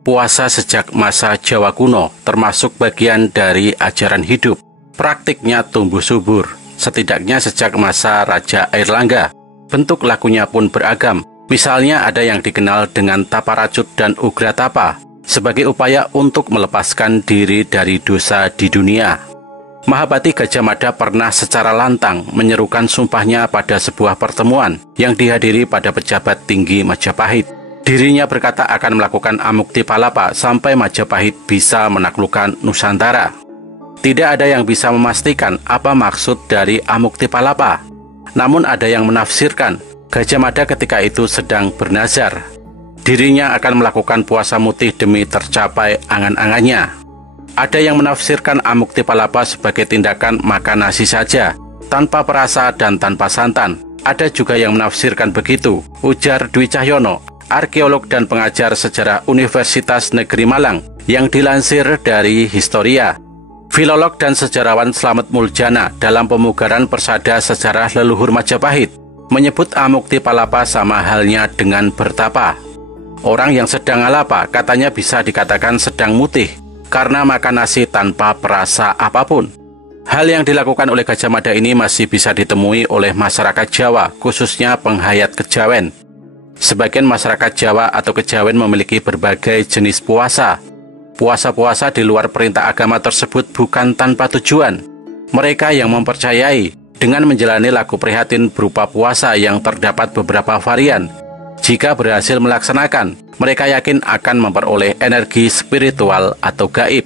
Puasa sejak masa Jawa kuno termasuk bagian dari ajaran hidup. Praktiknya tumbuh subur, setidaknya sejak masa Raja Airlangga. Bentuk lakunya pun beragam. Misalnya ada yang dikenal dengan tapa racut dan ugra tapa, sebagai upaya untuk melepaskan diri dari dosa di dunia. Mahabati Gajah Mada pernah secara lantang menyerukan sumpahnya pada sebuah pertemuan yang dihadiri pada pejabat tinggi Majapahit. Dirinya berkata akan melakukan Amuktipalapa sampai Majapahit bisa menaklukkan Nusantara. Tidak ada yang bisa memastikan apa maksud dari Amuktipalapa. Namun ada yang menafsirkan Gajah Mada ketika itu sedang bernazar. Dirinya akan melakukan puasa mutih demi tercapai angan-angannya. Ada yang menafsirkan Amuktipalapa sebagai tindakan makan nasi saja, tanpa perasa dan tanpa santan. Ada juga yang menafsirkan begitu, ujar Dwi Cahyono, arkeolog dan pengajar sejarah Universitas Negeri Malang, yang dilansir dari Historia. Filolog dan sejarawan Slamet Muljana dalam pemugaran Persada Sejarah Leluhur Majapahit menyebut Amuktipalapa sama halnya dengan bertapa. Orang yang sedang alapa katanya bisa dikatakan sedang mutih karena makan nasi tanpa perasa apapun. Hal yang dilakukan oleh Gajah Mada ini masih bisa ditemui oleh masyarakat Jawa, khususnya penghayat kejawen. Sebagian masyarakat Jawa atau kejawen memiliki berbagai jenis puasa. Puasa-puasa di luar perintah agama tersebut bukan tanpa tujuan. Mereka yang mempercayai dengan menjalani laku prihatin berupa puasa yang terdapat beberapa varian. Jika berhasil melaksanakan, mereka yakin akan memperoleh energi spiritual atau gaib.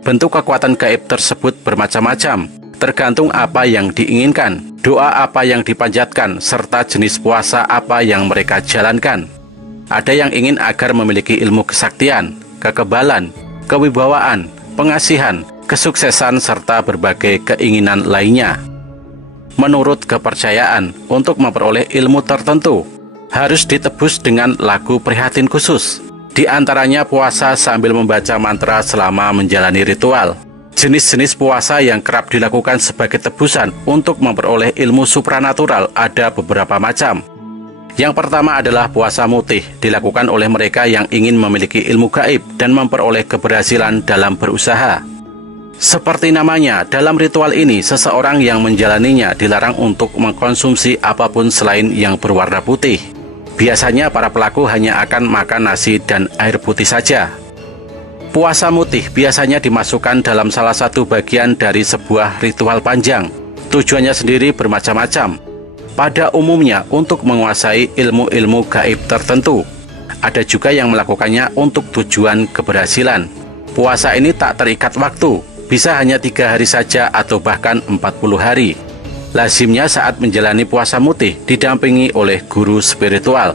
Bentuk kekuatan gaib tersebut bermacam-macam, tergantung apa yang diinginkan, doa apa yang dipanjatkan, serta jenis puasa apa yang mereka jalankan. Ada yang ingin agar memiliki ilmu kesaktian, kekebalan, kewibawaan, pengasihan, kesuksesan, serta berbagai keinginan lainnya. Menurut kepercayaan, untuk memperoleh ilmu tertentu, harus ditebus dengan laku prihatin khusus. Di antaranya puasa sambil membaca mantra selama menjalani ritual. Jenis-jenis puasa yang kerap dilakukan sebagai tebusan untuk memperoleh ilmu supranatural ada beberapa macam. Yang pertama adalah puasa mutih, dilakukan oleh mereka yang ingin memiliki ilmu gaib dan memperoleh keberhasilan dalam berusaha. Seperti namanya, dalam ritual ini seseorang yang menjalaninya dilarang untuk mengkonsumsi apapun selain yang berwarna putih. Biasanya para pelaku hanya akan makan nasi dan air putih saja. Puasa mutih biasanya dimasukkan dalam salah satu bagian dari sebuah ritual panjang. Tujuannya sendiri bermacam-macam. Pada umumnya untuk menguasai ilmu-ilmu gaib tertentu. Ada juga yang melakukannya untuk tujuan keberhasilan. Puasa ini tak terikat waktu, bisa hanya 3 hari saja atau bahkan 40 hari. Lazimnya saat menjalani puasa mutih didampingi oleh guru spiritual.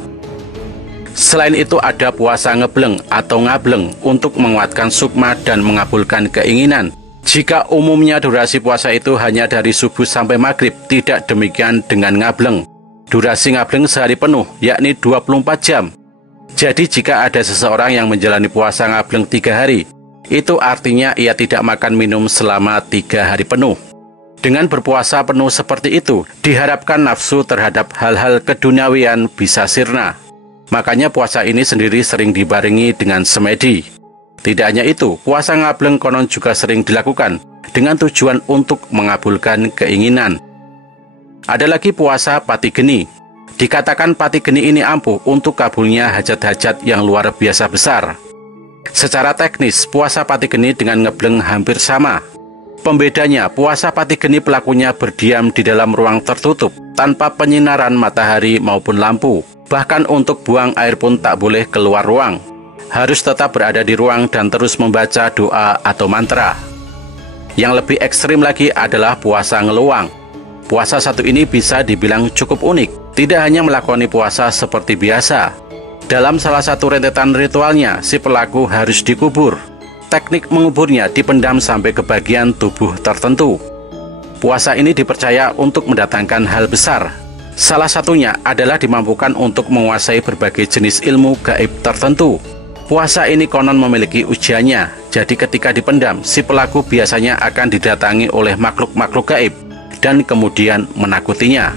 Selain itu ada puasa ngebleng atau ngableng untuk menguatkan sukma dan mengabulkan keinginan. Jika umumnya durasi puasa itu hanya dari subuh sampai maghrib, tidak demikian dengan ngableng. Durasi ngableng sehari penuh, yakni 24 jam. Jadi jika ada seseorang yang menjalani puasa ngableng 3 hari, itu artinya ia tidak makan minum selama 3 hari penuh. Dengan berpuasa penuh seperti itu, diharapkan nafsu terhadap hal-hal keduniawian bisa sirna. Makanya puasa ini sendiri sering dibarengi dengan semedi. Tidak hanya itu, puasa ngableng konon juga sering dilakukan dengan tujuan untuk mengabulkan keinginan. Ada lagi puasa pati geni. Dikatakan pati geni ini ampuh untuk kabulnya hajat-hajat yang luar biasa besar. Secara teknis, puasa pati geni dengan ngebleng hampir sama. Pembedanya, puasa pati geni pelakunya berdiam di dalam ruang tertutup tanpa penyinaran matahari maupun lampu. Bahkan untuk buang air pun tak boleh keluar ruang. Harus tetap berada di ruang dan terus membaca doa atau mantra. Yang lebih ekstrim lagi adalah puasa ngeluang. Puasa satu ini bisa dibilang cukup unik. Tidak hanya melakoni puasa seperti biasa. Dalam salah satu rentetan ritualnya, si pelaku harus dikubur. Teknik menguburnya dipendam sampai ke bagian tubuh tertentu. Puasa ini dipercaya untuk mendatangkan hal besar. Salah satunya adalah dimampukan untuk menguasai berbagai jenis ilmu gaib tertentu. Puasa ini konon memiliki ujiannya, jadi ketika dipendam, si pelaku biasanya akan didatangi oleh makhluk-makhluk gaib dan kemudian menakutinya.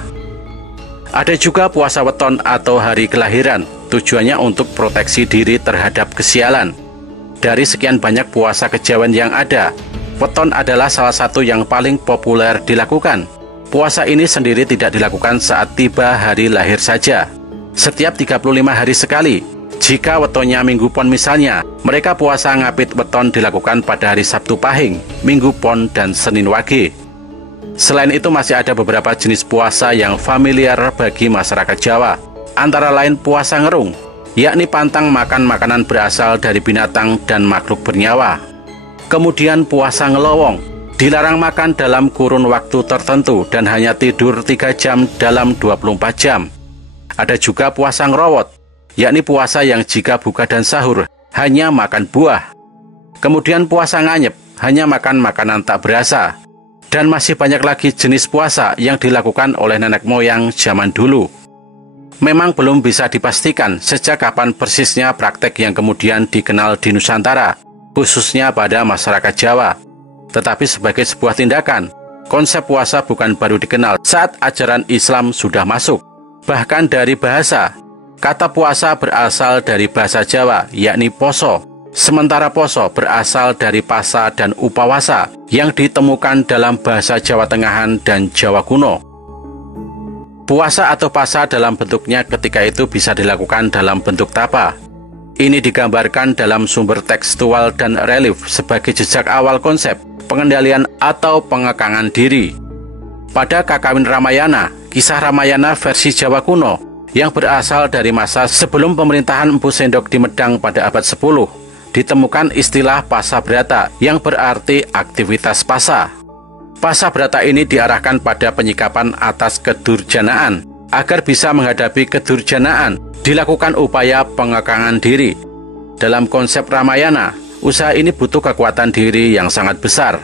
Ada juga puasa weton atau hari kelahiran, tujuannya untuk proteksi diri terhadap kesialan. Dari sekian banyak puasa kejawen yang ada, weton adalah salah satu yang paling populer dilakukan. Puasa ini sendiri tidak dilakukan saat tiba hari lahir saja. Setiap 35 hari sekali. Jika wetonnya Minggu Pon misalnya, mereka puasa ngapit weton dilakukan pada hari Sabtu Pahing, Minggu Pon, dan Senin Wage. Selain itu masih ada beberapa jenis puasa yang familiar bagi masyarakat Jawa. Antara lain puasa ngerung, yakni pantang makan makanan berasal dari binatang dan makhluk bernyawa. Kemudian puasa ngelowong, dilarang makan dalam kurun waktu tertentu dan hanya tidur 3 jam dalam 24 jam. Ada juga puasa ngerowot, yakni puasa yang jika buka dan sahur hanya makan buah. Kemudian puasa nganyep, hanya makan makanan tak berasa. Dan masih banyak lagi jenis puasa yang dilakukan oleh nenek moyang zaman dulu. Memang belum bisa dipastikan sejak kapan persisnya praktek yang kemudian dikenal di Nusantara, khususnya pada masyarakat Jawa. Tetapi sebagai sebuah tindakan, konsep puasa bukan baru dikenal saat ajaran Islam sudah masuk. Bahkan dari bahasa, kata puasa berasal dari bahasa Jawa, yakni poso. Sementara poso berasal dari pasa dan upawasa yang ditemukan dalam bahasa Jawa Tengahan dan Jawa kuno. Puasa atau pasa dalam bentuknya ketika itu bisa dilakukan dalam bentuk tapa. Ini digambarkan dalam sumber tekstual dan relief sebagai jejak awal konsep pengendalian atau pengekangan diri. Pada Kakawin Ramayana, kisah Ramayana versi Jawa kuno yang berasal dari masa sebelum pemerintahan Empu Sendok di Medang pada abad 10, ditemukan istilah pasa brata yang berarti aktivitas pasa. Pasa brata ini diarahkan pada penyikapan atas kedurjanaan. Agar bisa menghadapi kedurjanaan, dilakukan upaya pengekangan diri. Dalam konsep Ramayana, usaha ini butuh kekuatan diri yang sangat besar.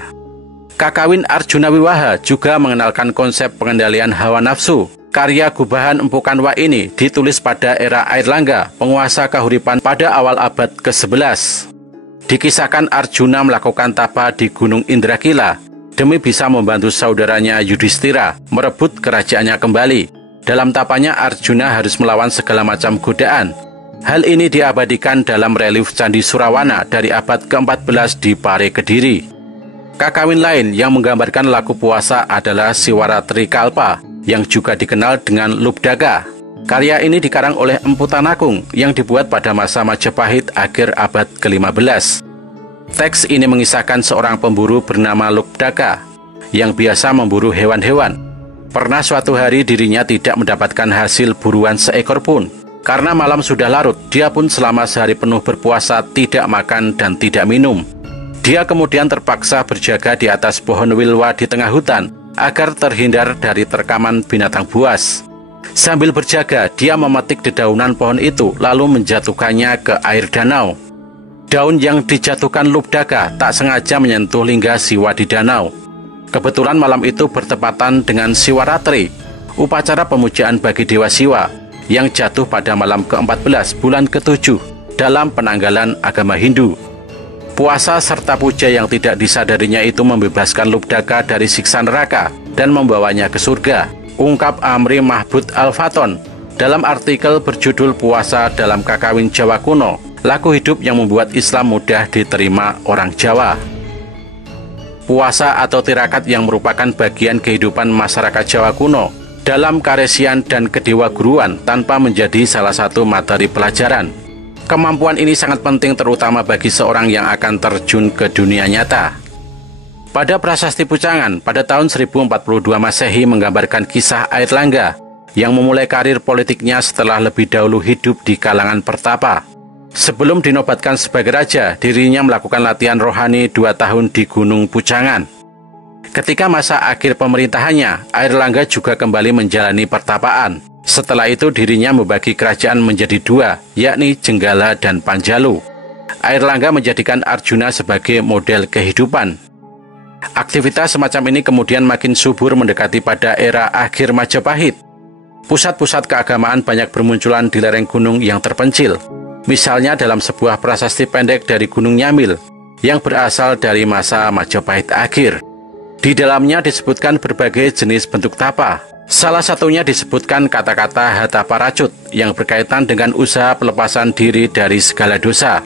Kakawin Arjuna Wiwaha juga mengenalkan konsep pengendalian hawa nafsu. Karya Gubahan Empu Kanwa ini ditulis pada era Airlangga, penguasa Kahuripan pada awal abad ke-11. Dikisahkan Arjuna melakukan tapa di Gunung Indrakila demi bisa membantu saudaranya Yudhistira merebut kerajaannya kembali. Dalam tapanya Arjuna harus melawan segala macam godaan. Hal ini diabadikan dalam relief Candi Surawana dari abad ke-14 di Pare, Kediri. Kakawin lain yang menggambarkan laku puasa adalah Siwara Trikalpa, yang juga dikenal dengan Lubdaga. Karya ini dikarang oleh Empu Tanakung yang dibuat pada masa Majapahit akhir abad ke-15. Teks ini mengisahkan seorang pemburu bernama Lubdaga yang biasa memburu hewan-hewan. Pernah suatu hari dirinya tidak mendapatkan hasil buruan seekor pun. Karena malam sudah larut, dia pun selama sehari penuh berpuasa tidak makan dan tidak minum. Dia kemudian terpaksa berjaga di atas pohon wilwa di tengah hutan agar terhindar dari terkaman binatang buas. Sambil berjaga, dia memetik dedaunan pohon itu lalu menjatuhkannya ke air danau. Daun yang dijatuhkan Lubdaga tak sengaja menyentuh lingga Siwa di danau. Kebetulan malam itu bertepatan dengan Siwaratri, upacara pemujaan bagi Dewa Siwa, yang jatuh pada malam ke-14 bulan ke-7 dalam penanggalan agama Hindu. Puasa serta puja yang tidak disadarinya itu membebaskan Lubdaga dari siksa neraka dan membawanya ke surga, ungkap Amri Mahbud Al-Faton dalam artikel berjudul Puasa dalam Kakawin Jawa Kuno, laku hidup yang membuat Islam mudah diterima orang Jawa. Puasa atau tirakat yang merupakan bagian kehidupan masyarakat Jawa kuno dalam karesian dan kedewa guruan tanpa menjadi salah satu materi pelajaran. Kemampuan ini sangat penting terutama bagi seorang yang akan terjun ke dunia nyata. Pada Prasasti Pucangan pada tahun 1042 Masehi menggambarkan kisah Airlangga yang memulai karir politiknya setelah lebih dahulu hidup di kalangan pertapa. Sebelum dinobatkan sebagai raja, dirinya melakukan latihan rohani 2 tahun di Gunung Pucangan. Ketika masa akhir pemerintahannya, Airlangga juga kembali menjalani pertapaan. Setelah itu dirinya membagi kerajaan menjadi 2, yakni Jenggala dan Panjalu. Airlangga menjadikan Arjuna sebagai model kehidupan. Aktivitas semacam ini kemudian makin subur mendekati pada era akhir Majapahit. Pusat-pusat keagamaan banyak bermunculan di lereng gunung yang terpencil. Misalnya dalam sebuah prasasti pendek dari Gunung Nyamil yang berasal dari masa Majapahit akhir. Di dalamnya disebutkan berbagai jenis bentuk tapa. Salah satunya disebutkan kata-kata Hata Paracut yang berkaitan dengan usaha pelepasan diri dari segala dosa.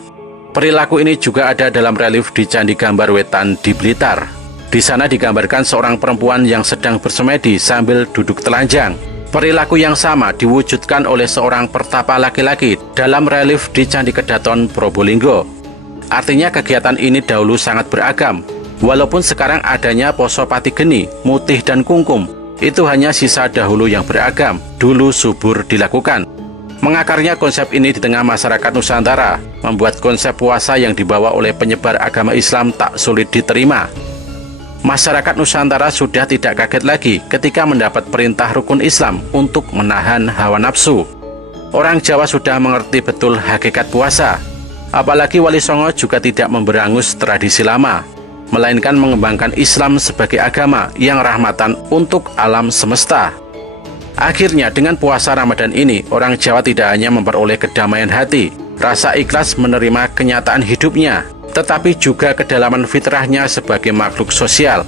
Perilaku ini juga ada dalam relief di Candi Gambar Wetan di Blitar. Di sana digambarkan seorang perempuan yang sedang bersemedi sambil duduk telanjang. Perilaku yang sama diwujudkan oleh seorang pertapa laki-laki dalam relief di Candi Kedaton, Probolinggo. Artinya kegiatan ini dahulu sangat beragam. Walaupun sekarang adanya poso pati geni, mutih dan kungkum, itu hanya sisa dahulu yang beragam, dulu subur dilakukan. Mengakarnya konsep ini di tengah masyarakat Nusantara, membuat konsep puasa yang dibawa oleh penyebar agama Islam tak sulit diterima. Masyarakat Nusantara sudah tidak kaget lagi ketika mendapat perintah rukun Islam untuk menahan hawa nafsu. Orang Jawa sudah mengerti betul hakikat puasa. Apalagi Wali Songo juga tidak memberangus tradisi lama, melainkan mengembangkan Islam sebagai agama yang rahmatan untuk alam semesta. Akhirnya dengan puasa Ramadan ini, orang Jawa tidak hanya memperoleh kedamaian hati, rasa ikhlas menerima kenyataan hidupnya, tetapi juga kedalaman fitrahnya sebagai makhluk sosial.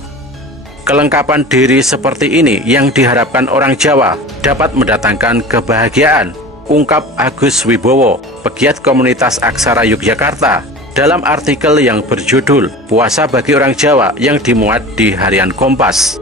Kelengkapan diri seperti ini yang diharapkan orang Jawa dapat mendatangkan kebahagiaan, ungkap Agus Wibowo, pegiat komunitas Aksara Yogyakarta, dalam artikel yang berjudul "Puasa bagi Orang Jawa" yang dimuat di Harian Kompas.